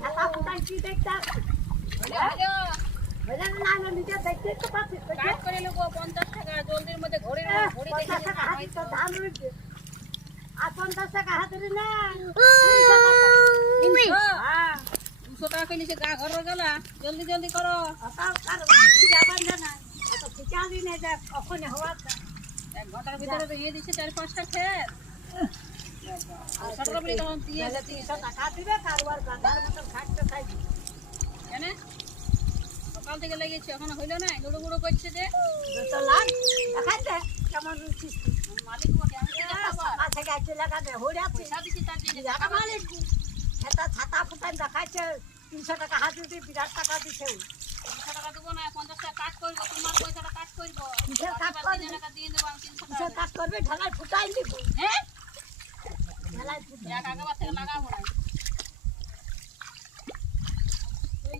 ছাতা ফুটাই কি দেখতে কাজ করে লোক 50 টাকা জলদির মধ্যে ঘড়ি দেখে ধান রয়েছে আর 50 টাকা হাতুড়ি না 200 টাকা করে নিচে গা ঘর গেলা জলদি জলদি করো এক ঘন্টার ভিতরে তো ইয়ে দিচ্ছে 4-5টা খেত সরকার বলি তখন দিয়ে জানে সকাল থেকে লেগেছে এখনো হইলো না গুঁড়ো গুঁড়ো করছে যে মালিক বটে আমি কি পয়সা দিচ্ছি তার জন্য ছাতা ফুটাই দেখাচ্ছে 300 টাকা হাতুড়ি বিরাট টাকা দিছে 300 টাকা দেবো না 50 টাকা কাজ করবো তোমার পয়সাটা কাজ করবো কিসের কাজ করবে? টাকা দিয়ে দেবো আমি 300 কিসের টাকা কাজ করবে ঢালাই ফুটাই দিব হ্যাঁ ঢালাই ফুটাই এক আগেবার থেকে লাগাবো না